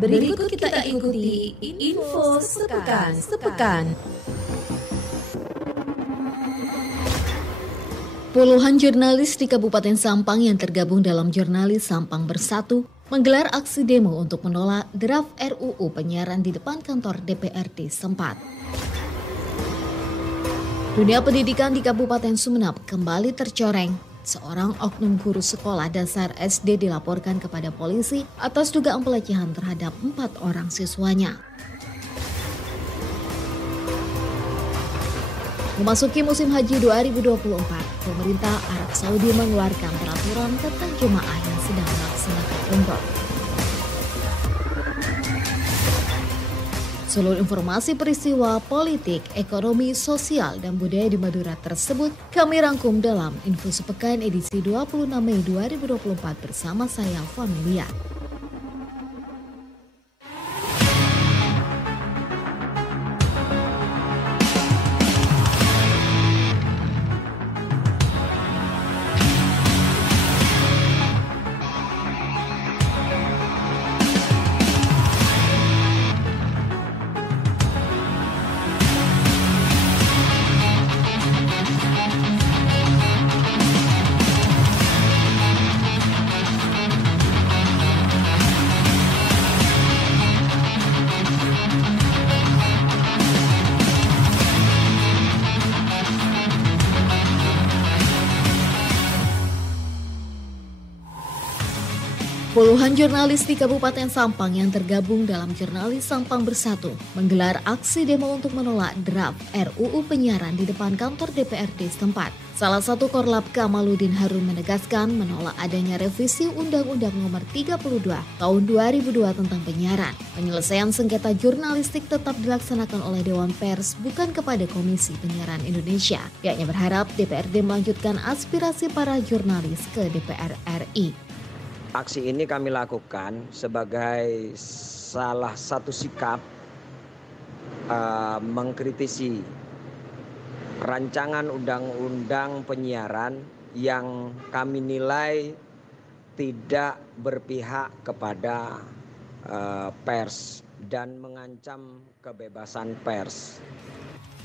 Berikut kita ikuti info sepekan. Puluhan jurnalis di Kabupaten Sampang yang tergabung dalam Jurnalis Sampang Bersatu menggelar aksi demo untuk menolak draft RUU penyiaran di depan kantor DPRD setempat. Dunia pendidikan di Kabupaten Sumeneb kembali tercoreng. Seorang oknum guru sekolah dasar SD dilaporkan kepada polisi atas dugaan pelecehan terhadap 4 orang siswanya. Memasuki musim haji 2024, pemerintah Arab Saudi mengeluarkan peraturan tentang jemaah yang sedang melaksanakan umroh. Seluruh informasi peristiwa politik, ekonomi, sosial, dan budaya di Madura tersebut kami rangkum dalam Info Sepekan edisi 26 Mei 2024 bersama saya, Familia. Puluhan jurnalis di Kabupaten Sampang yang tergabung dalam Jurnalis Sampang Bersatu menggelar aksi demo untuk menolak draft RUU penyiaran di depan kantor DPRD setempat. Salah satu Korlap Kamaludin Harun menegaskan menolak adanya revisi Undang-Undang Nomor 32 Tahun 2002 tentang penyiaran. Penyelesaian sengketa jurnalistik tetap dilaksanakan oleh Dewan Pers, bukan kepada Komisi Penyiaran Indonesia. Pihaknya berharap DPRD melanjutkan aspirasi para jurnalis ke DPR RI. Aksi ini kami lakukan sebagai salah satu sikap mengkritisi rancangan undang-undang penyiaran yang kami nilai tidak berpihak kepada pers dan mengancam kebebasan pers.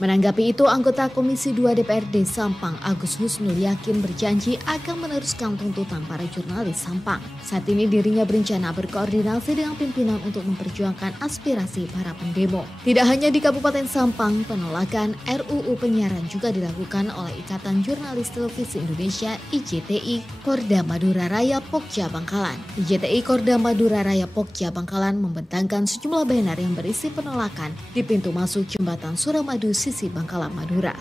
Menanggapi itu, anggota Komisi 2 DPRD Sampang Agus Husnul Yakin berjanji akan meneruskan tuntutan para jurnalis Sampang. Saat ini dirinya berencana berkoordinasi dengan pimpinan untuk memperjuangkan aspirasi para pendemo. Tidak hanya di Kabupaten Sampang, penolakan RUU penyiaran juga dilakukan oleh Ikatan Jurnalis Televisi Indonesia IJTI Korda Madura Raya Pokja Bangkalan. IJTI Korda Madura Raya Pokja Bangkalan membentangkan sejumlah banner yang berisi penolakan di pintu masuk jembatan Suramadu sisi Bangkalan Madura.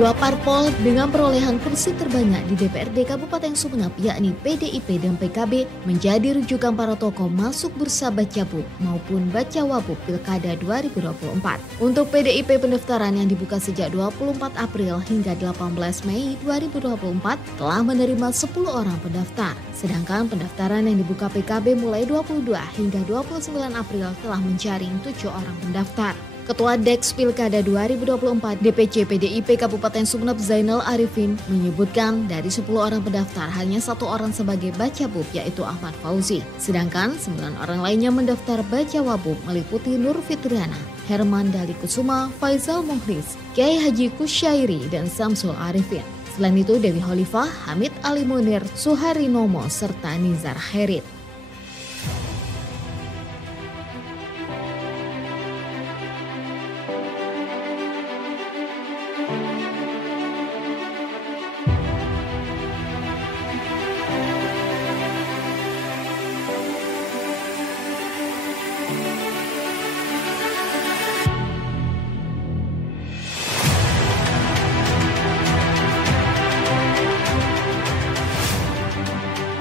Dua parpol dengan perolehan kursi terbanyak di DPRD Kabupaten Sumeneb yakni PDIP dan PKB menjadi rujukan para tokoh masuk bursa Bacabub maupun Bacawabub Pilkada 2024. Untuk PDIP, pendaftaran yang dibuka sejak 24 April hingga 18 Mei 2024 telah menerima 10 orang pendaftar. Sedangkan pendaftaran yang dibuka PKB mulai 22 hingga 29 April telah menjaring 7 orang pendaftar. Ketua Deks Pilkada 2024 DPC PDIP Kabupaten Sumeneb Zainal Arifin menyebutkan dari 10 orang pendaftar hanya 1 orang sebagai Bacabub yaitu Ahmad Fauzi. Sedangkan 9 orang lainnya mendaftar Bacawabub meliputi Nur Fitriana, Herman Dali Kusuma, Faisal Muhriz, Kiai Haji Kusyairi, dan Samsul Arifin. Selain itu Dewi Holifah, Hamid Ali Munir, Suhari Nomo, serta Nizar Herit.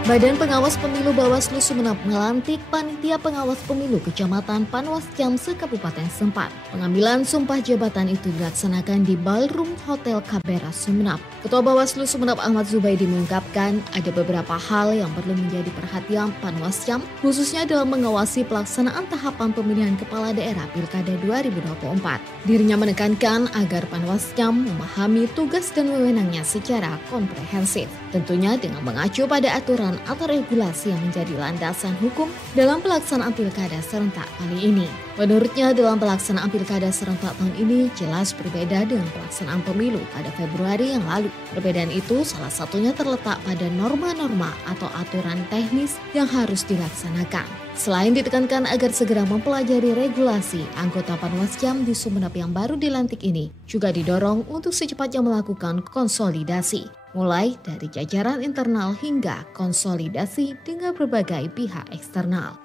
Badan Pengawas Pemilu Bawaslu Sumeneb melantik Panitia Pengawas Pemilu Kecamatan Panwascam se-Kabupaten setempat. Pengambilan sumpah jabatan itu dilaksanakan di Ballroom Hotel Kabera Sumeneb. Ketua Bawaslu Sumeneb Ahmad Zubaidi mengungkapkan ada beberapa hal yang perlu menjadi perhatian Panwascam, khususnya dalam mengawasi pelaksanaan tahapan pemilihan kepala daerah Pilkada 2024. Dirinya menekankan agar Panwascam memahami tugas dan wewenangnya secara komprehensif, tentunya dengan mengacu pada aturan atau regulasi yang menjadi landasan hukum dalam pelaksanaan pilkada serentak kali ini. Menurutnya dalam pelaksanaan pilkada serentak tahun ini jelas berbeda dengan pelaksanaan pemilu pada Februari yang lalu. Perbedaan itu salah satunya terletak pada norma-norma atau aturan teknis yang harus dilaksanakan. Selain ditekankan agar segera mempelajari regulasi, anggota Panwascam di Sumeneb yang baru dilantik ini juga didorong untuk secepatnya melakukan konsolidasi, mulai dari jajaran internal hingga konsolidasi dengan berbagai pihak eksternal.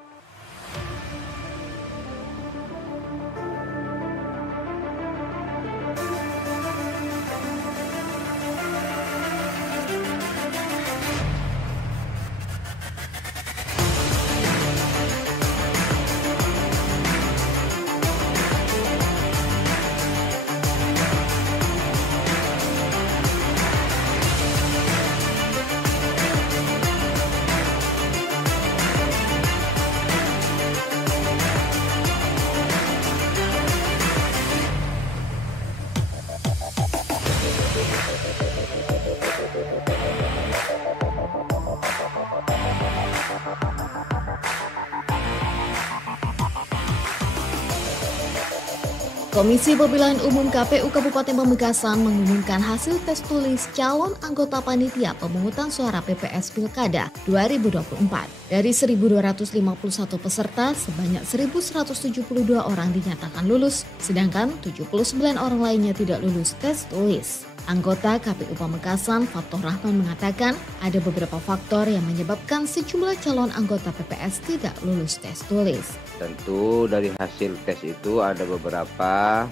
Komisi Pemilihan Umum KPU Kabupaten Pamekasan mengumumkan hasil tes tulis calon anggota panitia pemungutan suara PPS Pilkada 2024. Dari 1.251 peserta, sebanyak 1.172 orang dinyatakan lulus, sedangkan 79 orang lainnya tidak lulus tes tulis. Anggota KPU Pamekasan Fathur Rahman mengatakan ada beberapa faktor yang menyebabkan sejumlah calon anggota PPS tidak lulus tes tulis. Tentu dari hasil tes itu ada beberapa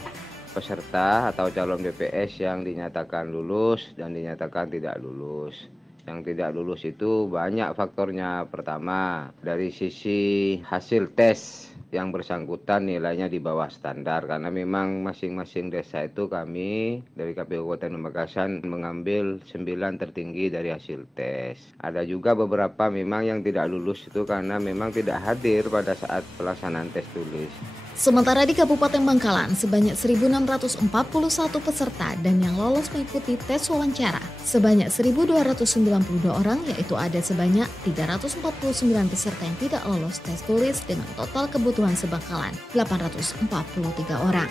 peserta atau calon PPS yang dinyatakan lulus dan dinyatakan tidak lulus. Yang tidak lulus itu banyak faktornya. Pertama, dari sisi hasil tes yang bersangkutan nilainya di bawah standar, karena memang masing-masing desa itu kami dari KPU Kabupaten Pamekasan mengambil 9 tertinggi dari hasil tes. Ada juga beberapa memang yang tidak lulus itu karena memang tidak hadir pada saat pelaksanaan tes tulis. Sementara di Kabupaten Bangkalan, sebanyak 1.641 peserta dan yang lolos mengikuti tes wawancara sebanyak 1.292 orang, yaitu ada sebanyak 349 peserta yang tidak lolos tes tulis dengan total kebutuhan sebangkalan 843 orang.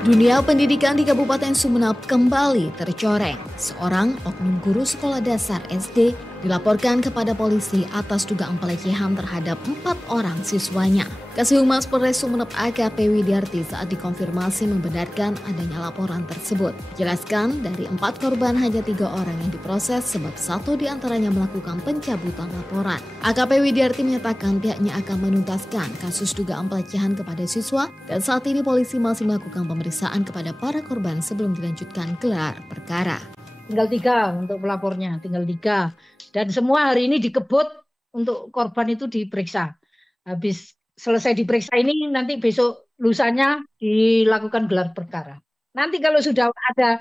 Dunia pendidikan di Kabupaten Sumeneb kembali tercoreng. Seorang oknum guru sekolah dasar SD dilaporkan kepada polisi atas dugaan pelecehan terhadap 4 orang siswanya. Kasih-Humas Polres Sumeneb AKP Widiarti saat dikonfirmasi membenarkan adanya laporan tersebut. Jelaskan dari 4 korban hanya 3 orang yang diproses sebab 1 diantaranya melakukan pencabutan laporan. AKP Widiarti menyatakan pihaknya akan menuntaskan kasus dugaan pelecehan kepada siswa dan saat ini polisi masih melakukan pemeriksaan kepada para korban sebelum dilanjutkan gelar perkara. Tinggal 3 untuk pelapornya, tinggal 3. Dan semua hari ini dikebut untuk korban itu diperiksa. Habis selesai diperiksa ini nanti besok lusanya dilakukan gelar perkara. Nanti kalau sudah ada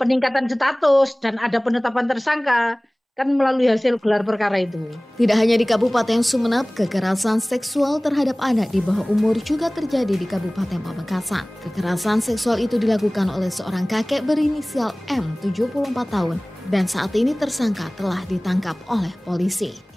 peningkatan status dan ada penetapan tersangka, kan melalui hasil gelar perkara itu. Tidak hanya di Kabupaten Sumeneb, kekerasan seksual terhadap anak di bawah umur juga terjadi di Kabupaten Pamekasan. Kekerasan seksual itu dilakukan oleh seorang kakek berinisial M, 74 tahun, dan saat ini tersangka telah ditangkap oleh polisi.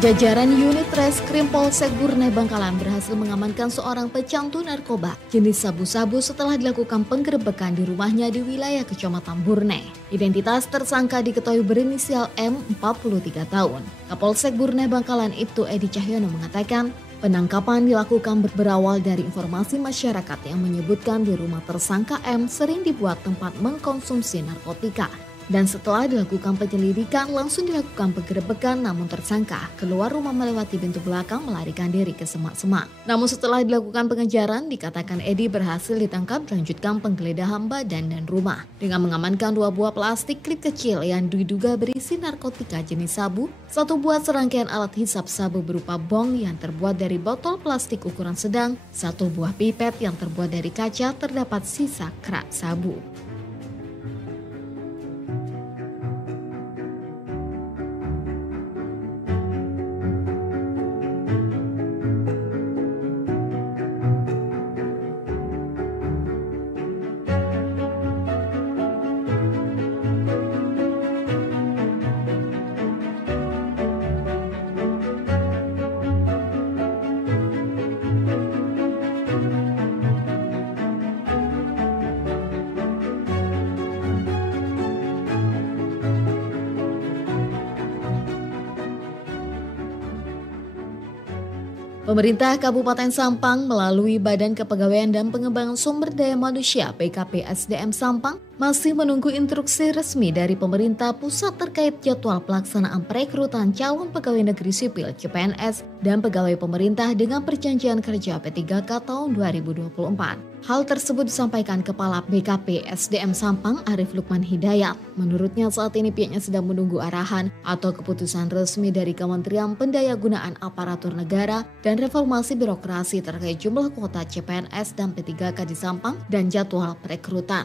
Jajaran unit Reskrim Polsek Burne Bangkalan berhasil mengamankan seorang pecandu narkoba jenis sabu-sabu setelah dilakukan penggerebekan di rumahnya di wilayah Kecamatan Burne. Identitas tersangka diketahui berinisial M, 43 tahun. Kapolsek Burne Bangkalan Ibtu Edi Cahyono mengatakan, penangkapan dilakukan berawal dari informasi masyarakat yang menyebutkan di rumah tersangka M sering dibuat tempat mengkonsumsi narkotika. Dan setelah dilakukan penyelidikan, langsung dilakukan penggerebekan, namun tersangka keluar rumah melewati pintu belakang melarikan diri ke semak-semak. Namun setelah dilakukan pengejaran, dikatakan Edi berhasil ditangkap melanjutkan penggeledahan badan dan rumah. Dengan mengamankan 2 buah plastik klip kecil yang diduga berisi narkotika jenis sabu, 1 buah serangkaian alat hisap sabu berupa bong yang terbuat dari botol plastik ukuran sedang, 1 buah pipet yang terbuat dari kaca, terdapat sisa kerak sabu. Pemerintah Kabupaten Sampang melalui Badan Kepegawaian dan Pengembangan Sumber Daya Manusia (BKP SDM) Sampang masih menunggu instruksi resmi dari pemerintah pusat terkait jadwal pelaksanaan perekrutan calon pegawai negeri sipil CPNS dan pegawai pemerintah dengan perjanjian kerja P3K tahun 2024. Hal tersebut disampaikan Kepala BKP SDM Sampang Arif Lukman Hidayat. Menurutnya saat ini pihaknya sedang menunggu arahan atau keputusan resmi dari Kementerian Pendayagunaan Aparatur Negara dan Reformasi Birokrasi terkait jumlah kuota CPNS dan P3K di Sampang dan jadwal perekrutan.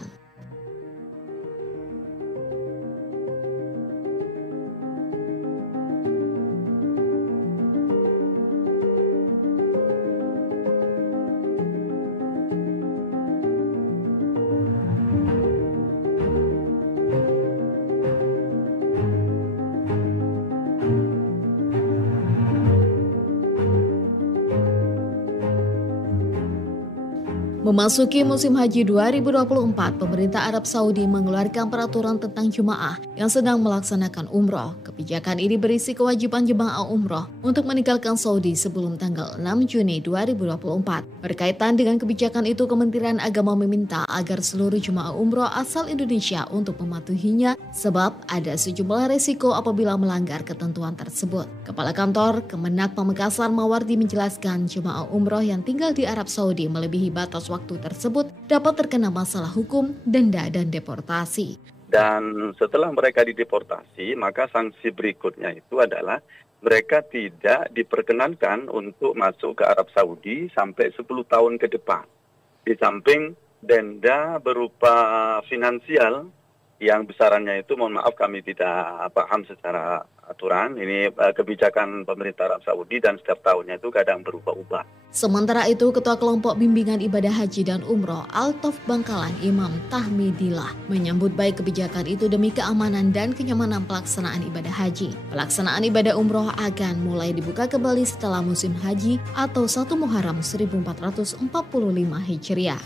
Memasuki musim haji 2024, pemerintah Arab Saudi mengeluarkan peraturan tentang jemaah yang sedang melaksanakan umroh. Kebijakan ini berisi kewajiban jemaah umroh untuk meninggalkan Saudi sebelum tanggal 6 Juni 2024. Berkaitan dengan kebijakan itu, Kementerian Agama meminta agar seluruh jemaah umroh asal Indonesia untuk mematuhinya sebab ada sejumlah resiko apabila melanggar ketentuan tersebut. Kepala Kantor Kemenak Pamekasan Mawardi menjelaskan jemaah umroh yang tinggal di Arab Saudi melebihi batas waktu tersebut dapat terkena masalah hukum, denda, dan deportasi. Dan setelah mereka dideportasi, maka sanksi berikutnya itu adalah mereka tidak diperkenankan untuk masuk ke Arab Saudi sampai 10 tahun ke depan. Di samping denda berupa finansial yang besarannya itu, mohon maaf kami tidak paham secara aturan, ini kebijakan pemerintah Arab Saudi dan setiap tahunnya itu kadang berubah-ubah. Sementara itu, Ketua Kelompok Bimbingan Ibadah Haji dan Umroh Altof Bangkalan Imam Tahmidillah menyambut baik kebijakan itu demi keamanan dan kenyamanan pelaksanaan ibadah haji. Pelaksanaan ibadah umroh akan mulai dibuka kembali setelah musim haji atau 1 Muharram 1445 Hijriah.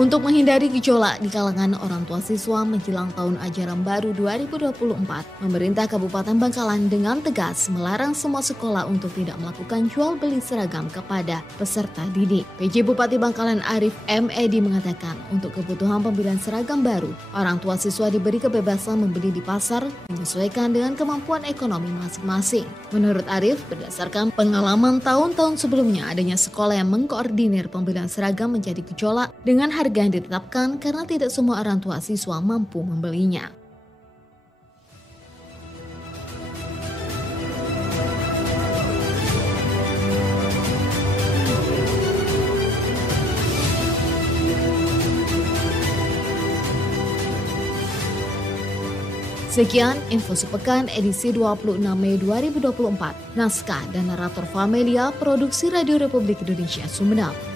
Untuk menghindari gejolak di kalangan orang tua siswa menjelang tahun ajaran baru 2024, pemerintah Kabupaten Bangkalan dengan tegas melarang semua sekolah untuk tidak melakukan jual beli seragam kepada peserta didik. PJ Bupati Bangkalan Arif M. Edi mengatakan untuk kebutuhan pembelian seragam baru, orang tua siswa diberi kebebasan membeli di pasar menyesuaikan dengan kemampuan ekonomi masing-masing. Menurut Arif, berdasarkan pengalaman tahun-tahun sebelumnya adanya sekolah yang mengkoordinir pembelian seragam menjadi gejolak dengan harga yang ditetapkan karena tidak semua orang tua siswa mampu membelinya. Sekian info sepekan edisi 26 Mei 2024. Naskah dan narator Famelia, Produksi Radio Republik Indonesia Sumedang.